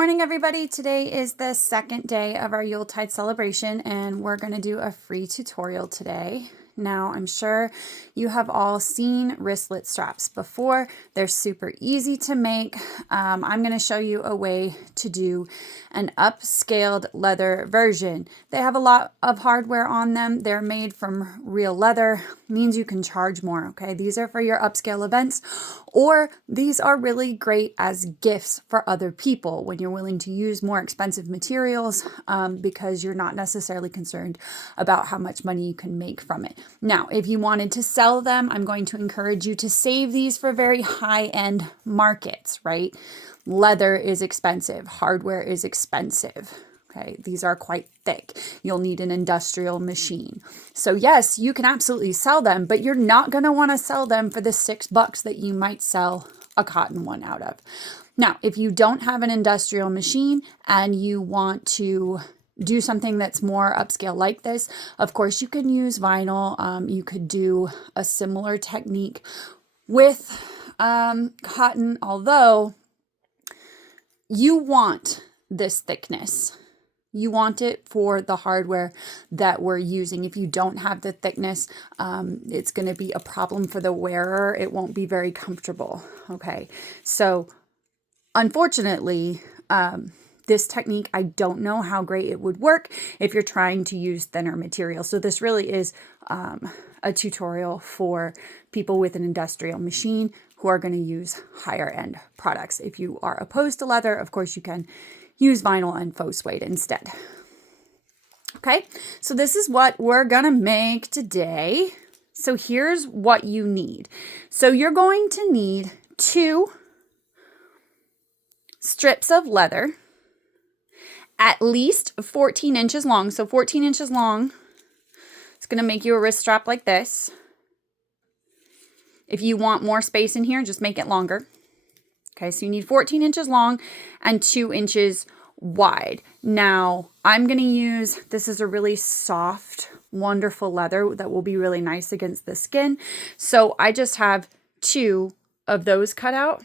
morning, everybody. Today is the second day of our Yuletide celebration, and we're going to do a free tutorial today. Now, I'm sure you have all seen wristlet straps before. They're super easy to make. I'm going to show you a way to do an upscaled leather version. They have a lot of hardware on them. They're made from real leather, means you can charge more, okay? These are for your upscale events, or these are really great as gifts for other people when you're willing to use more expensive materials because you're not necessarily concerned about how much money you can make from it. Now, if you wanted to sell them, I'm going to encourage you to save these for very high-end markets, right? Leather is expensive. Hardware is expensive. Okay, these are quite thick. You'll need an industrial machine. So yes, you can absolutely sell them, but you're not going to want to sell them for the $6 that you might sell a cotton one out of. Now, if you don't have an industrial machine and you want to do something that's more upscale like this, of course, you can use vinyl. You could do a similar technique with cotton, although you want this thickness. You want it for the hardware that we're using. If you don't have the thickness, it's going to be a problem for the wearer. It won't be very comfortable. Okay, so unfortunately, this technique, I don't know how great it would work if you're trying to use thinner material. So this really is a tutorial for people with an industrial machine who are going to use higher end products. If you are opposed to leather, of course, you can use vinyl and faux suede instead. Okay, so this is what we're going to make today. So here's what you need. So you're going to need 2 strips of leather, at least 14 inches long. So 14 inches long. It's going to make you a wrist strap like this. If you want more space in here, just make it longer. Okay, so you need 14 inches long and 2 inches wide. Now, I'm going to use, this is a really soft, wonderful leather that will be really nice against the skin. So I just have 2 of those cut out.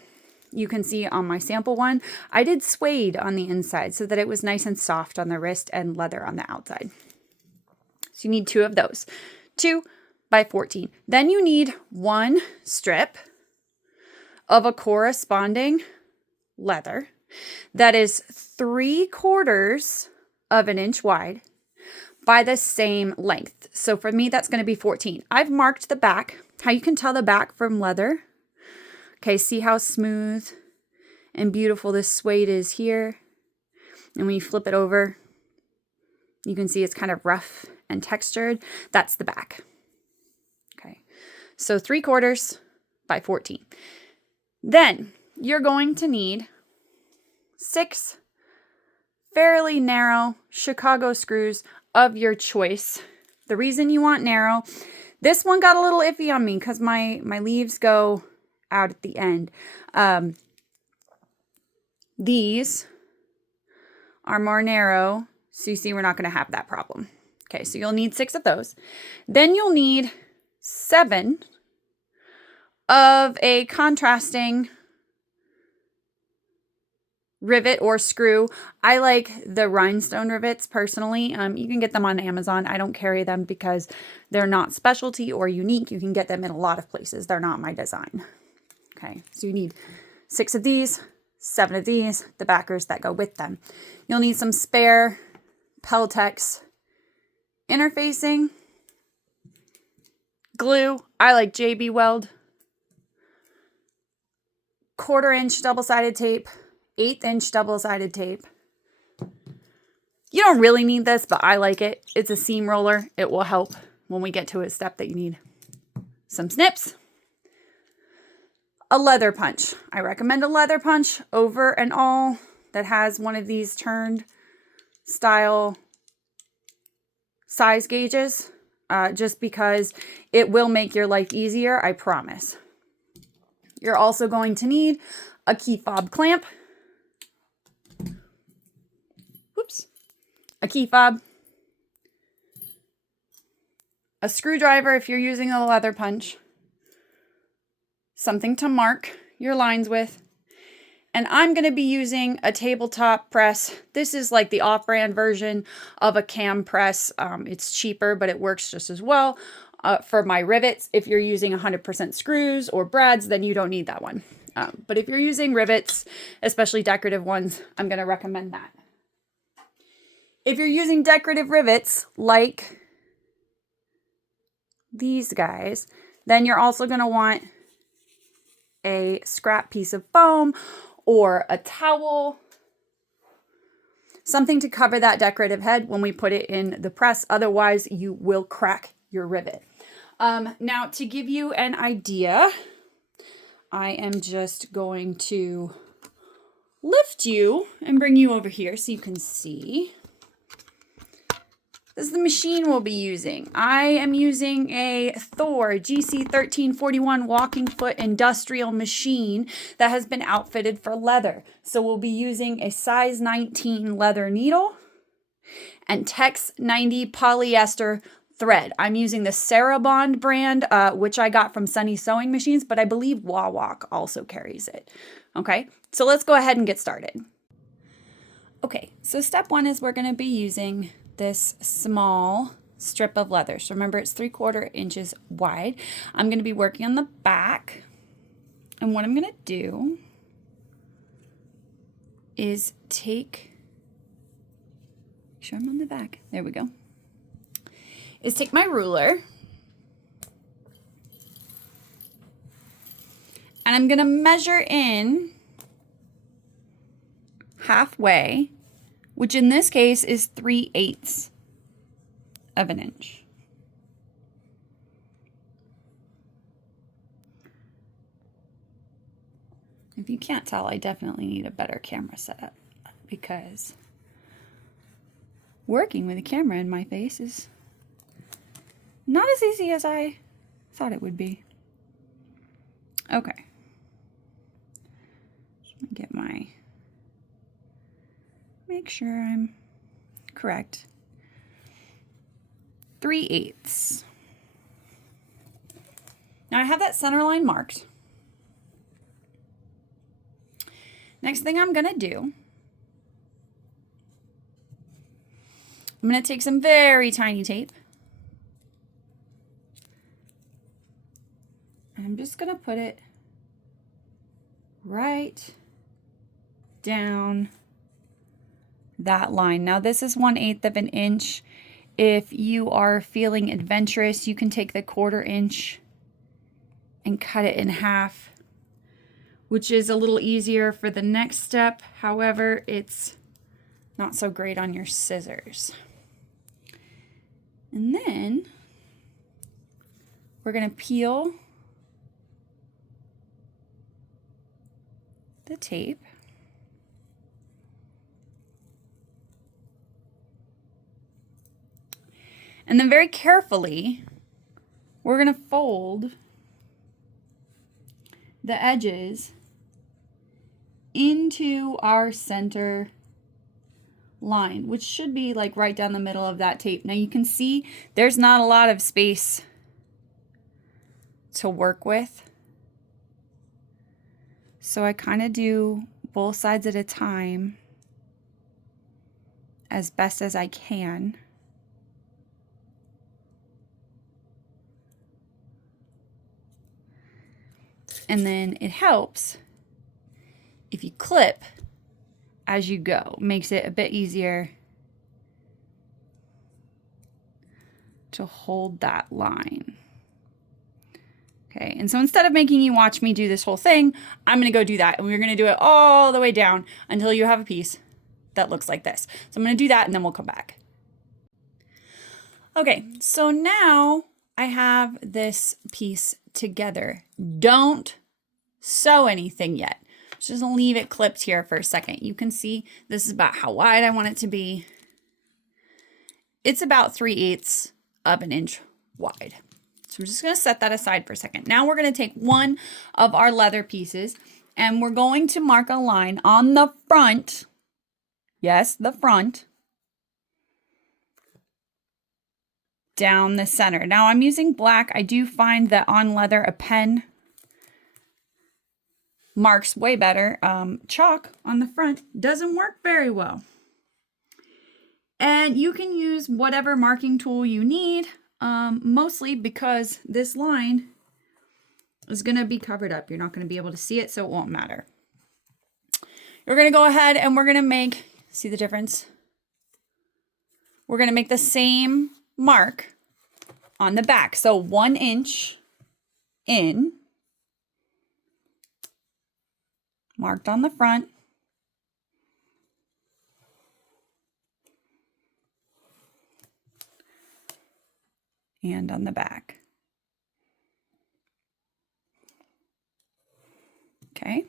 You can see on my sample one, I did suede on the inside so that it was nice and soft on the wrist and leather on the outside. So you need 2 of those, 2 by 14. Then you need 1 strip of a corresponding leather that is 3/4 of an inch wide by the same length. So for me, that's going to be 14. I've marked the back. How you can tell the back from leather. Okay, see how smooth and beautiful this suede is here? And when you flip it over, you can see it's kind of rough and textured. That's the back. Okay, so 3/4 by 14. Then you're going to need 6 fairly narrow Chicago screws of your choice. The reason you want narrow, this one got a little iffy on me because my leaves go out at the end. These are more narrow, so you see we're not going to have that problem. Okay, so you'll need 6 of those. Then you'll need 7 of a contrasting rivet or screw. I like the rhinestone rivets personally. You can get them on Amazon. I don't carry them because they're not specialty or unique. You can get them in a lot of places. They're not my design. Okay, so you need 6 of these, 7 of these, the backers that go with them. You'll need some spare Peltex interfacing, glue. I like JB Weld, 1/4 inch double-sided tape, 1/8 inch double-sided tape. You don't really need this, but I like it. It's a seam roller. It will help when we get to a step that you need some snips. A leather punch. I recommend a leather punch over an awl that has one of these turned style size gauges, just because it will make your life easier, I promise. You're also going to need a Keyfob clamp. Whoops. A Keyfob. A screwdriver if you're using a leather punch. Something to mark your lines with, And I'm going to be using a tabletop press. This is like the off-brand version of a cam press. It's cheaper, but it works just as well for my rivets. If you're using 100% screws or brads, then you don't need that one. But if you're using rivets, especially decorative ones, I'm going to recommend that. If you're using decorative rivets like these guys, then you're also going to want a scrap piece of foam or a towel, something to cover that decorative head when we put it in the press. Otherwise, you will crack your rivet. Now, to give you an idea, I am just going to lift you and bring you over here so you can see. This is the machine we'll be using. I am using a Thor GC1341 walking foot industrial machine that has been outfitted for leather. So we'll be using a size 19 leather needle and Tex 90 polyester thread. I'm using the Sarabond brand, which I got from Sunny Sewing Machines, but I believe Wawak also carries it. Okay, so let's go ahead and get started. Okay, so step one is we're going to be using this small strip of leather. So remember, it's 3/4 inches wide. I'm going to be working on the back. And what I'm going to do is take, make sure I'm on the back. There we go. Is take my ruler. And I'm going to measure in halfway, which in this case is 3/8 of an inch. If you can't tell, I definitely need a better camera setup because working with a camera in my face is not as easy as I thought it would be. Okay. Just get my, make sure I'm correct. 3/8. Now I have that center line marked. Next thing I'm going to do, I'm going to take some very tiny tape. I'm just going to put it right down that line. Now this is 1/8 of an inch. If you are feeling adventurous, you can take the 1/4 inch and cut it in half, which is a little easier for the next step. However, it's not so great on your scissors. And then we're going to peel the tape. And then very carefully, we're going to fold the edges into our center line, which should be like right down the middle of that tape. Now you can see there's not a lot of space to work with. So I kind of do both sides at a time as best as I can. And then it helps if you clip as you go. Makes it a bit easier to hold that line. Okay, and so instead of making you watch me do this whole thing, I'm going to go do that. And we're going to do it all the way down until you have a piece that looks like this. So I'm going to do that and then we'll come back. Okay, so now I have this piece together. Don't sew anything yet. Just gonna leave it clipped here for a second. You can see this is about how wide I want it to be. It's about 3/8 of an inch wide. So I'm just gonna set that aside for a second. Now we're gonna take one of our leather pieces and we're going to mark a line on the front. Yes, the front. Down the center. Now I'm using black. I do find that on leather, a pen marks way better. Chalk on the front doesn't work very well. And you can use whatever marking tool you need, mostly because this line is going to be covered up. You're not going to be able to see it, so it won't matter. We're going to go ahead and we're going to make, see the difference? We're going to make the same mark on the back. So 1 inch in, marked on the front, and on the back. Okay.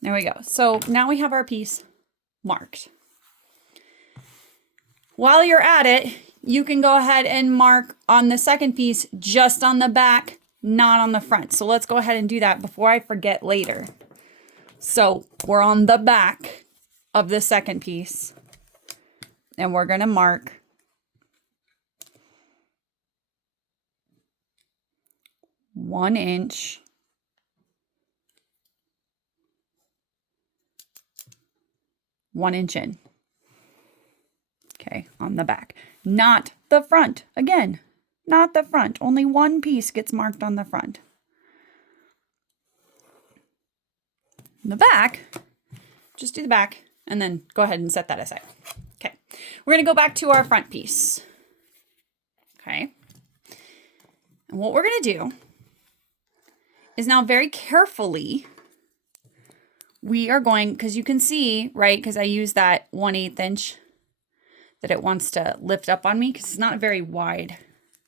There we go. So now we have our piece marked. While you're at it, you can go ahead and mark on the second piece just on the back, not on the front. So let's go ahead and do that before I forget later. So we're on the back of the second piece and we're going to mark 1 inch, one inch in. Okay, on the back, not the front. Again, not the front. Only one piece gets marked on the front. The back, just do the back and then go ahead and set that aside. Okay, we're going to go back to our front piece. Okay, and what we're going to do is now very carefully, we are going, because you can see, right, because I use that 1/8 inch that it wants to lift up on me because it's not a very wide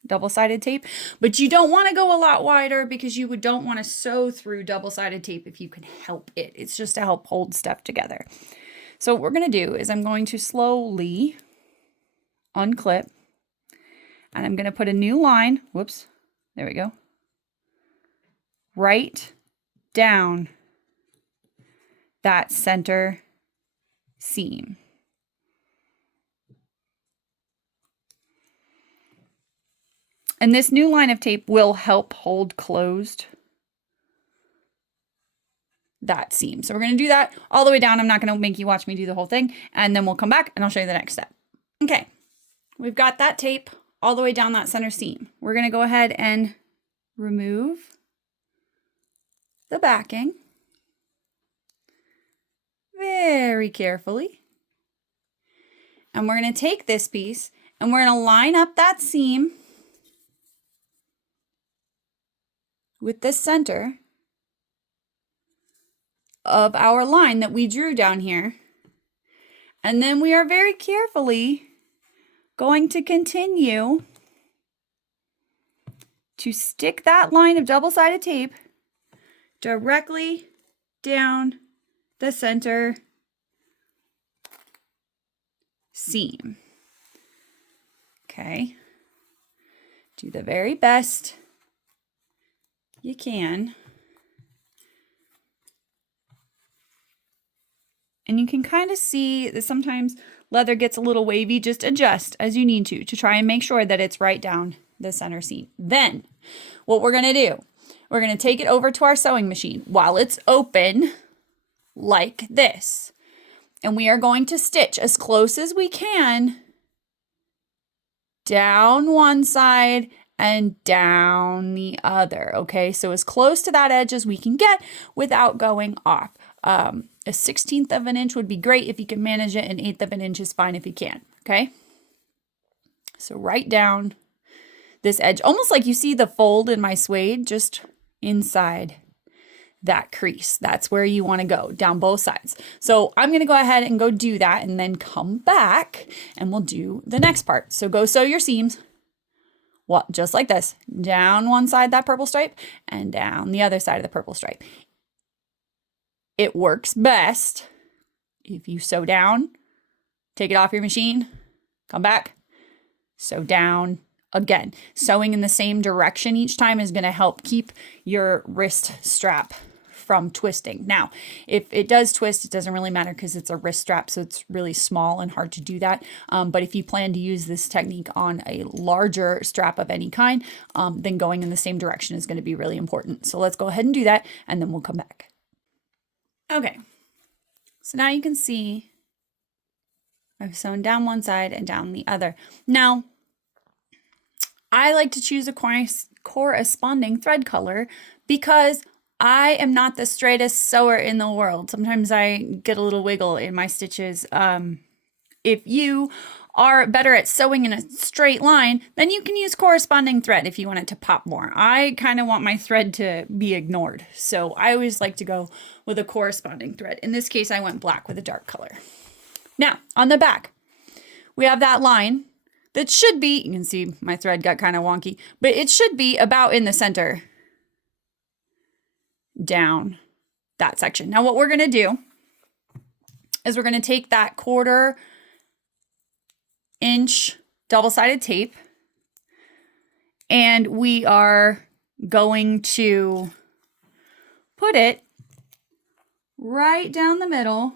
double-sided tape, but you don't want to go a lot wider because you don't want to sew through double-sided tape if you can help it. It's just to help hold stuff together. So what we're going to do is I'm going to slowly unclip and I'm going to put a new line. Whoops. There we go. Right down that center seam. And this new line of tape will help hold closed that seam. So we're going to do that all the way down. I'm not going to make you watch me do the whole thing. And then we'll come back and I'll show you the next step. Okay, we've got that tape all the way down that center seam. We're going to go ahead and remove the backing very carefully. And we're going to take this piece and we're going to line up that seam with the center of our line that we drew down here. And then we are very carefully going to continue to stick that line of double-sided tape directly down the center seam. Okay. Do the very best you can. And you can kind of see that sometimes leather gets a little wavy. Just adjust as you need to try and make sure that it's right down the center seam. Then what we're going to do, we're going to take it over to our sewing machine while it's open like this. And we are going to stitch as close as we can down one side and down the other. Okay, so as close to that edge as we can get without going off. A 1/16 of an inch would be great if you can manage it. An 1/8 of an inch is fine if you can. Okay, so right down this edge, almost like you see the fold in my suede, just inside that crease. That's where you want to go, down both sides. So I'm going to go ahead and go do that and then come back and we'll do the next part. So go sew your seams. Well, just like this, down one side that purple stripe and down the other side of the purple stripe. It works best if you sew down, take it off your machine, come back, sew down again. Sewing in the same direction each time is going to help keep your wrist strap from twisting. Now, if it does twist, it doesn't really matter because it's a wrist strap, so it's really small and hard to do that. But if you plan to use this technique on a larger strap of any kind, then going in the same direction is going to be really important. So let's go ahead and do that, and then we'll come back. Okay, so now you can see I've sewn down one side and down the other. Now, I like to choose a corresponding thread color because I am not the straightest sewer in the world. Sometimes I get a little wiggle in my stitches. If you are better at sewing in a straight line, then you can use corresponding thread if you want it to pop more. I kind of want my thread to be ignored, so I always like to go with a corresponding thread. In this case, I went black with a dark color. Now, on the back, we have that line that should be, you can see my thread got kind of wonky, but it should be about in the center down that section. Now what we're going to do is we're going to take that 1/4 inch double-sided tape, and we are going to put it right down the middle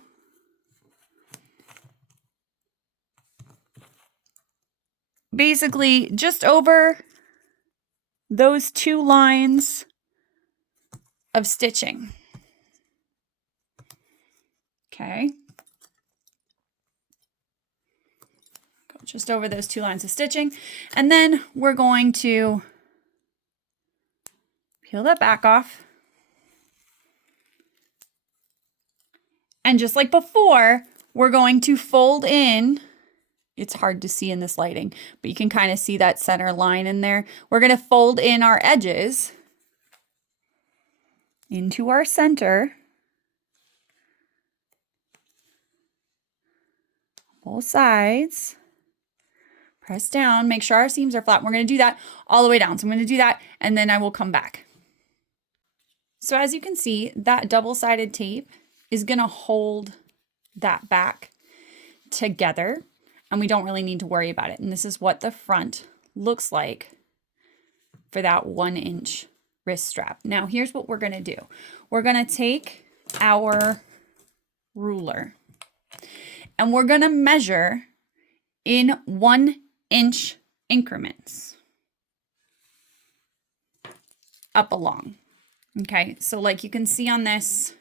basically just over those 2 lines of stitching. Okay. Go just over those 2 lines of stitching. And then we're going to peel that back off. And just like before, we're going to fold in. It's hard to see in this lighting, but you can kind of see that center line in there. We're going to fold in our edges into our center, both sides, press down, make sure our seams are flat. We're going to do that all the way down. So I'm going to do that, and then I will come back. So as you can see, that double-sided tape is going to hold that back together, and we don't really need to worry about it. And this is what the front looks like for that 1 inch wrist strap. Now here's what we're going to do. We're going to take our ruler and we're going to measure in 1 inch increments up along. Okay, so like you can see on this,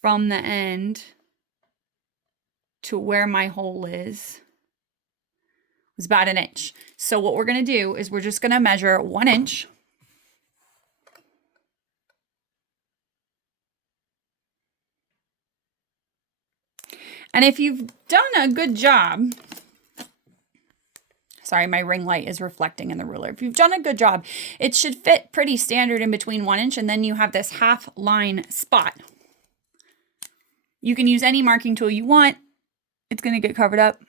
from the end to where my hole is was about 1 inch. So what we're going to do is we're just going to measure 1 inch. And if you've done a good job, sorry, my ring light is reflecting in the ruler. If you've done a good job, it should fit pretty standard in between 1 inch, and then you have this half line spot. You can use any marking tool you want. It's going to get covered up.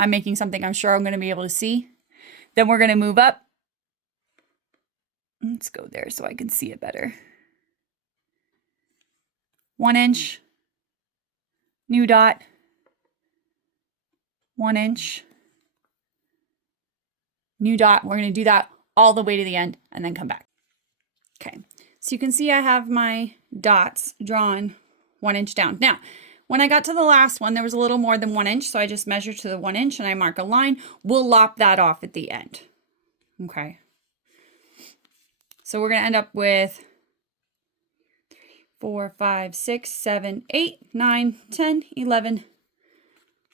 I'm making something I'm sure I'm going to be able to see. Then we're going to move up. Let's go there so I can see it better. 1 inch, new dot, 1 inch, new dot. We're going to do that all the way to the end and then come back. Okay, so you can see I have my dots drawn 1 inch down. Now, when I got to the last one, there was a little more than 1 inch, so I just measured to the 1 inch and I mark a line. We'll lop that off at the end. Okay. So we're going to end up with 4, 5, 6, 7, 8, 9, 10, 11,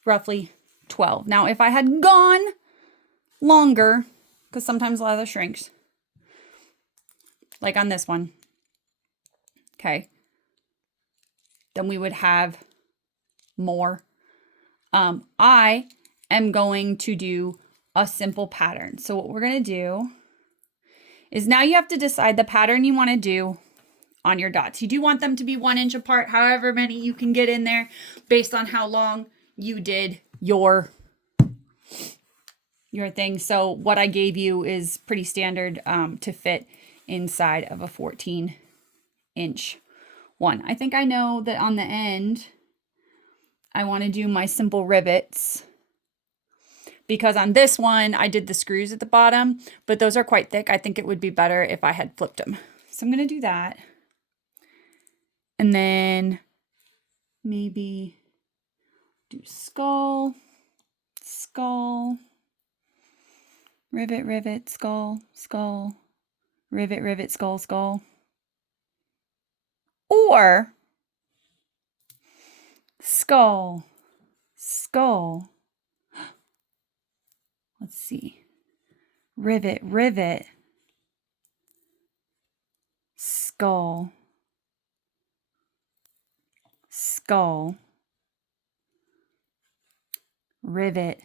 roughly 12. Now, if I had gone longer, because sometimes leather shrinks, like on this one, okay, then we would have more. I am going to do a simple pattern. So what we're going to do is now you have to decide the pattern you want to do on your dots. You do want them to be 1 inch apart, however many you can get in there based on how long you did your thing. So what I gave you is pretty standard to fit inside of a 14 inch one. I think I know that on the end, I want to do my simple rivets because on this one, I did the screws at the bottom, but those are quite thick. I think it would be better if I had flipped them. So I'm going to do that. And then maybe do skull, skull, rivet, rivet, skull, skull, rivet, rivet, skull, skull. Or skull, skull. Let's see. Rivet, rivet, skull, skull, rivet,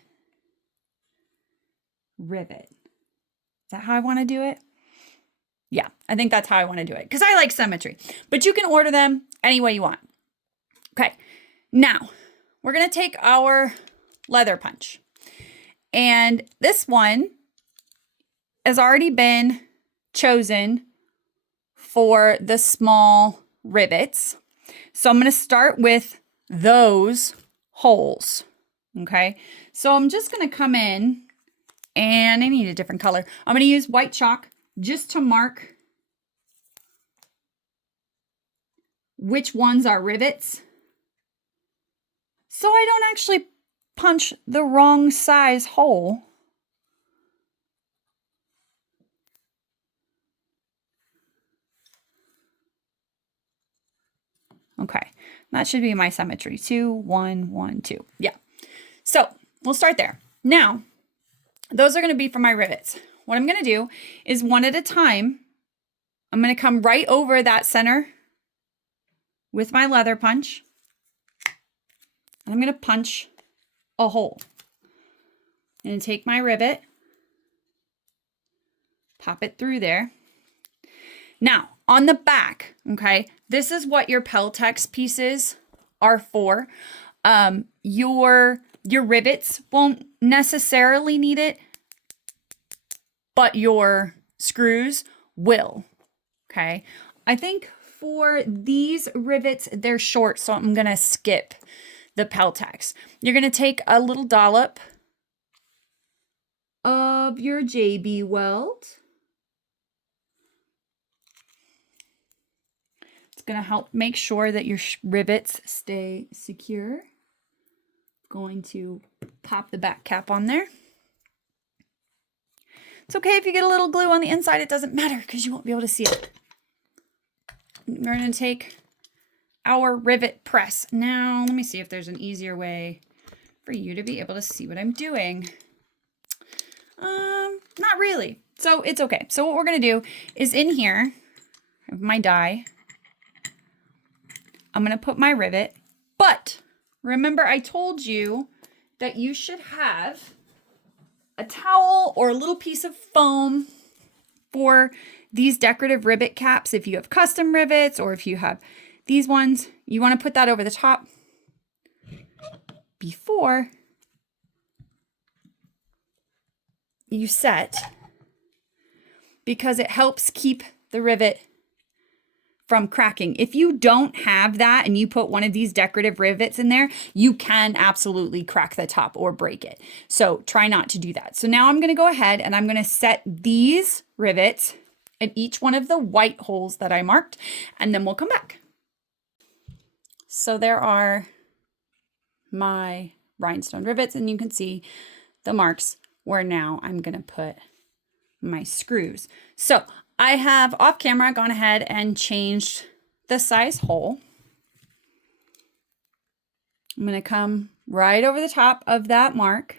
rivet. Is that how I want to do it? Yeah, I think that's how I want to do it because I like symmetry. But you can order them any way you want. Okay, now we're going to take our leather punch. And this one has already been chosen for the small rivets. So I'm going to start with those holes. Okay, so I'm just going to come in and I need a different color. I'm going to use white chalk just to mark which ones are rivets, so I don't actually punch the wrong size hole. Okay, that should be my symmetry. 2, 1, 1, 2. Yeah. So we'll start there. Now, those are going to be for my rivets. What I'm going to do is one at a time. I'm going to come right over that center with my leather punch. And I'm going to punch a hole. And take my rivet, pop it through there. Now, on the back, okay, this is what your Peltex pieces are for. Your rivets won't necessarily need it, but your screws will, okay? I think for these rivets, they're short, so I'm going to skip the Peltex. You're going to take a little dollop of your JB Weld. It's going to help make sure that your rivets stay secure. Going to pop the back cap on there. It's okay if you get a little glue on the inside, it doesn't matter because you won't be able to see it. We're going to take our rivet press. Now, let me see if there's an easier way for you to be able to see what I'm doing. Not really. So it's okay. So what we're going to do is in here, I have my die. I'm going to put my rivet, but remember I told you that you should have a towel or a little piece of foam for these decorative rivet caps. If you have custom rivets or if you have these ones, you want to put that over the top before you set, because it helps keep the rivet from cracking. If you don't have that and you put one of these decorative rivets in there, you can absolutely crack the top or break it. So try not to do that. So now I'm going to go ahead and I'm going to set these rivets at each one of the white holes that I marked, and then we'll come back. So there are my rhinestone rivets, and you can see the marks where now I'm going to put my screws. So I have off camera gone ahead and changed the size hole. I'm going to come right over the top of that mark,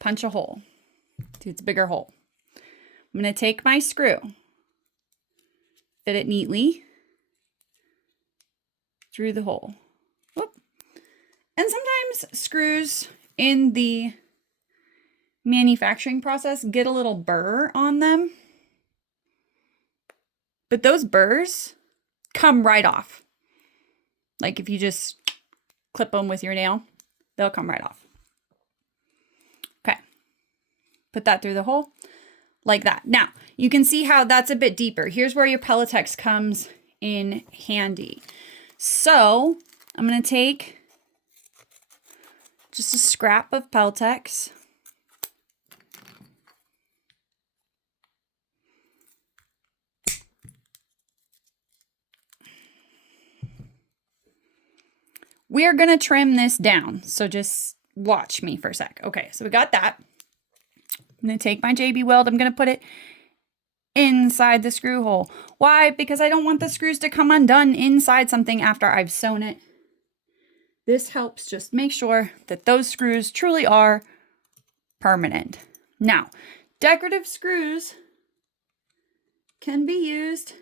punch a hole. See, it's a bigger hole. I'm going to take my screw, fit it neatly through the hole. Whoop. And sometimes screws in the manufacturing process get a little burr on them, but those burrs come right off. Like if you just clip them with your nail, they'll come right off. Okay, put that through the hole like that. Now you can see how that's a bit deeper. Here's where your Peltex comes in handy. So I'm going to take just a scrap of Peltex. We are going to trim this down, so just watch me for a sec. Okay, so we got that. I'm going to take my JB Weld. I'm going to put it inside the screw hole. Why? Because I don't want the screws to come undone inside something after I've sewn it. This helps just make sure that those screws truly are permanent. Now, decorative screws can be used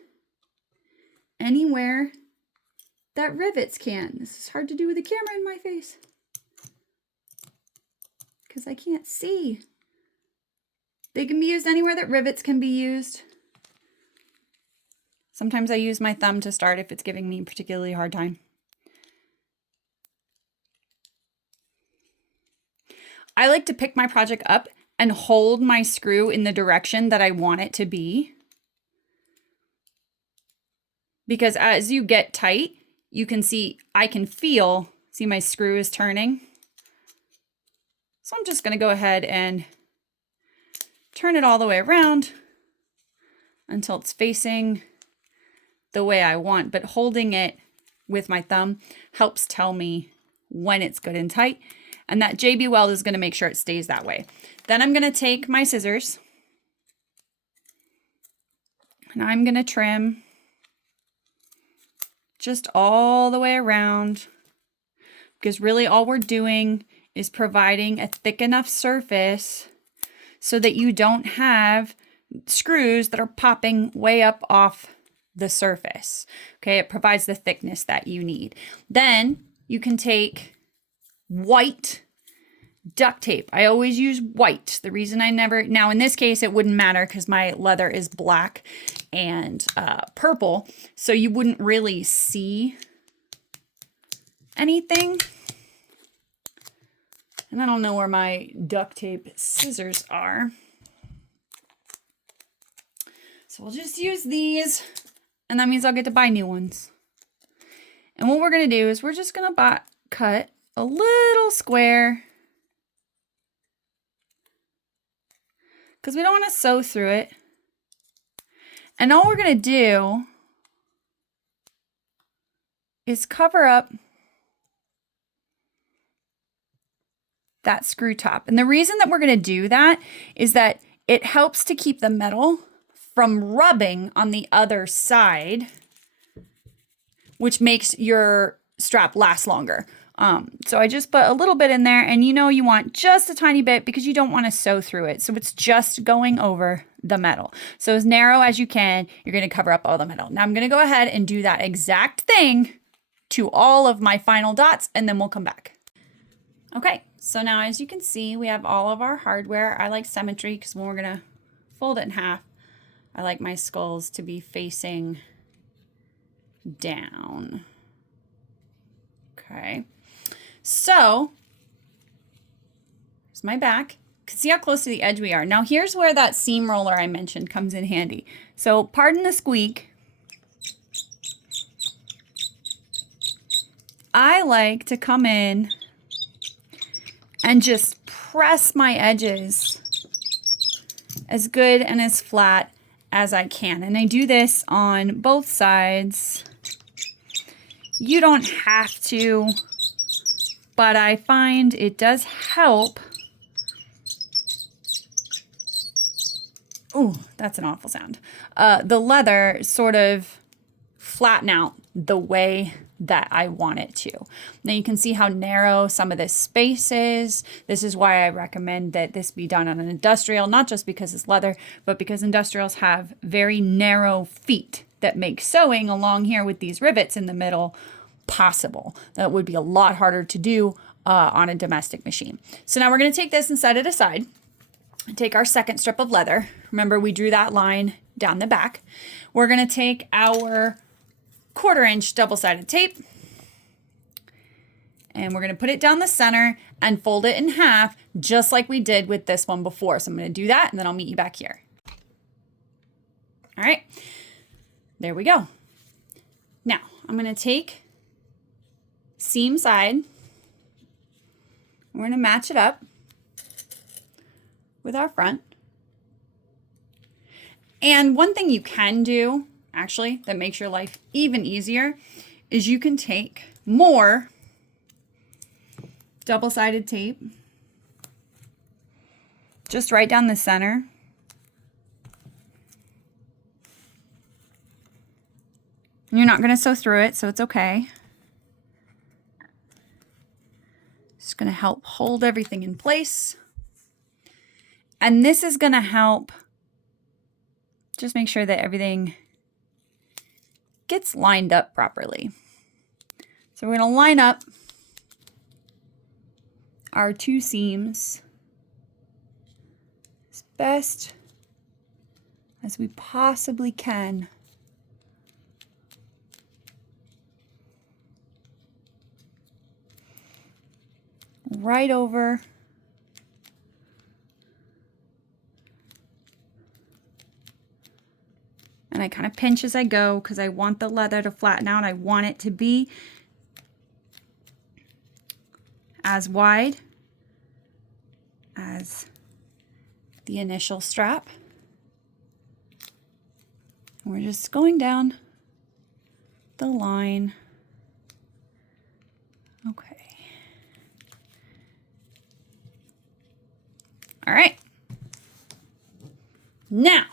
anywhere that rivets can. This is hard to do with the camera in my face because I can't see. They can be used anywhere that rivets can be used. Sometimes I use my thumb to start if it's giving me a particularly hard time. I like to pick my project up and hold my screw in the direction that I want it to be. Because as you get tight, you can see, I can feel, see my screw is turning. So I'm just going to go ahead and turn it all the way around until it's facing the way I want. But holding it with my thumb helps tell me when it's good and tight. And that JB Weld is going to make sure it stays that way. Then I'm going to take my scissors and I'm going to trim just all the way around, because really all we're doing is providing a thick enough surface so that you don't have screws that are popping way up off the surface. Okay, it provides the thickness that you need. Then you can take white duct tape. I always use white. The reason I never, now in this case it wouldn't matter because my leather is black and purple, so you wouldn't really see anything. And I don't know where my duct tape scissors are. So we'll just use these, and that means I'll get to buy new ones. And what we're going to do is we're just going to cut a little square, because we don't want to sew through it. And all we're going to do is cover up that screw top. And the reason that we're going to do that is that it helps to keep the metal from rubbing on the other side, which makes your strap last longer. So I just put a little bit in there, and you know you want just a tiny bit because you don't want to sew through it. So it's just going over the metal. So as narrow as you can, you're going to cover up all the metal. Now I'm going to go ahead and do that exact thing to all of my final dots, and then we'll come back. Okay, so now as you can see, we have all of our hardware. I like symmetry because when we're going to fold it in half, I like my skulls to be facing down. Okay. So, here's my back. You can see how close to the edge we are. Now here's where that seam roller I mentioned comes in handy. So pardon the squeak. I like to come in and just press my edges as good and as flat as I can. And I do this on both sides. You don't have to, but I find it does help. Ooh, that's an awful sound. The leather sort of flatten out the way that I want it to. Now you can see how narrow some of this space is. This is why I recommend that this be done on an industrial, not just because it's leather, but because industrials have very narrow feet that make sewing along here with these rivets in the middle possible. That would be a lot harder to do on a domestic machine. So now we're going to take this and set it aside and take our second strip of leather. Remember, we drew that line down the back. We're going to take our 1/4 inch double-sided tape and we're going to put it down the center and fold it in half just like we did with this one before. So I'm going to do that and then I'll meet you back here. All right, there we go. Now I'm going to take seam side We're going to match it up with our front. And one thing you can do, actually, that makes your life even easier is you can take more double-sided tape just right down the center. You're not going to sew through it, so it's okay. Just going to help hold everything in place. And this is going to help just make sure that everything gets lined up properly. So we're going to line up our two seams as best as we possibly can. Right over and I kind of pinch as I go because I want the leather to flatten out. I want it to be as wide as the initial strap. We're just going down the line. Okay. All right. Now,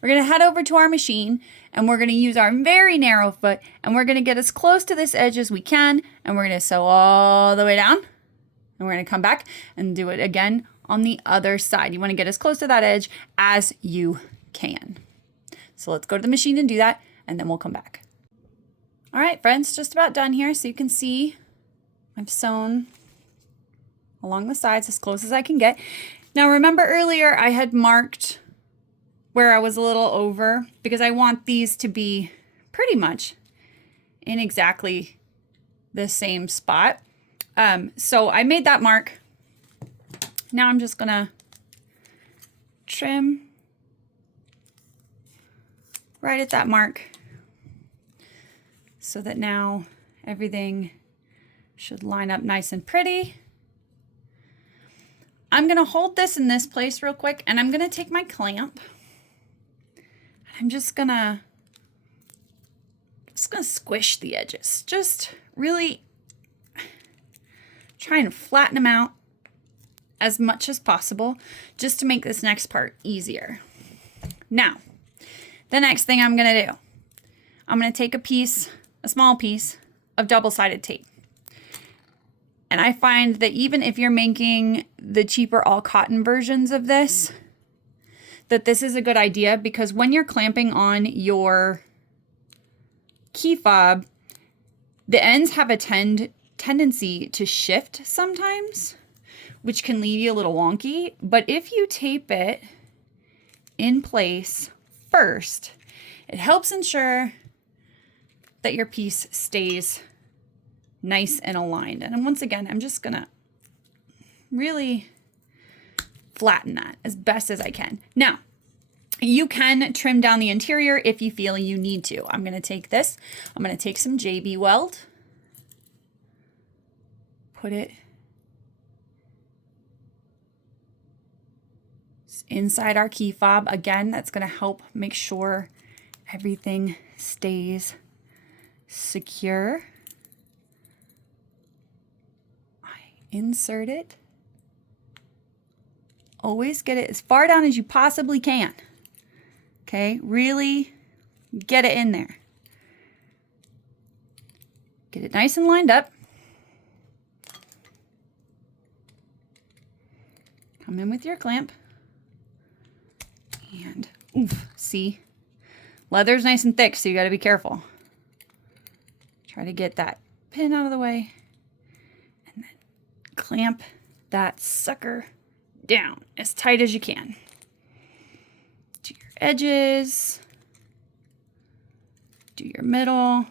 we're going to head over to our machine and we're going to use our very narrow foot and we're going to get as close to this edge as we can and we're going to sew all the way down and we're going to come back and do it again on the other side. You want to get as close to that edge as you can. So let's go to the machine and do that and then we'll come back. All right, friends, just about done here. So you can see I've sewn along the sides as close as I can get. Now remember earlier I had marked where I was a little over because I want these to be pretty much in exactly the same spot. So I made that mark. Now I'm just gonna trim right at that mark so that now everything should line up nice and pretty. I'm gonna hold this in this place real quick and I'm gonna take my clamp. I'm just gonna squish the edges. Just really trying to flatten them out as much as possible just to make this next part easier. Now, the next thing I'm gonna do, I'm gonna take a small piece of double-sided tape. And I find that even if you're making the cheaper all cotton versions of this, that this is a good idea because when you're clamping on your key fob, the ends have a tendency to shift sometimes, which can leave you a little wonky. But if you tape it in place first, it helps ensure that your piece stays nice and aligned. And once again, I'm just gonna really flatten that as best as I can. Now, you can trim down the interior if you feel you need to. I'm gonna take this, I'm gonna take some JB Weld, put it inside our key fob. Again, that's gonna help make sure everything stays secure. Insert it. Always get it as far down as you possibly can. Okay, really get it in there. Get it nice and lined up. Come in with your clamp. And, oof, see? Leather's nice and thick, so you gotta be careful. Try to get that pin out of the way. Clamp that sucker down as tight as you can to your edges, do your middle.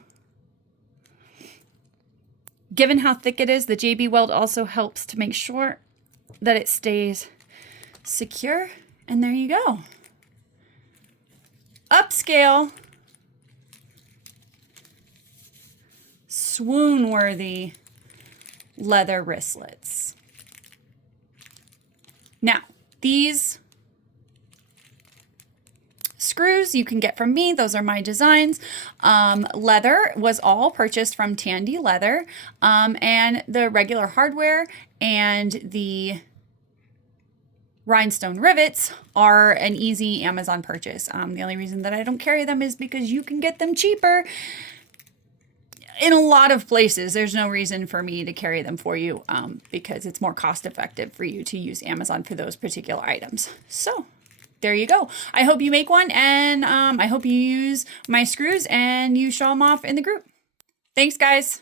Given how thick it is, the JB Weld also helps to make sure that it stays secure. And there you go. Upscale, swoon-worthy leather wristlets. Now, these screws you can get from me. Those are my designs. Leather was all purchased from Tandy Leather, and the regular hardware and the rhinestone rivets are an easy Amazon purchase. The only reason that I don't carry them is because you can get them cheaper in a lot of places. There's no reason for me to carry them for you because it's more cost effective for you to use Amazon for those particular items. So there you go. I hope you make one, and I hope you use my screws and you show them off in the group. Thanks, guys.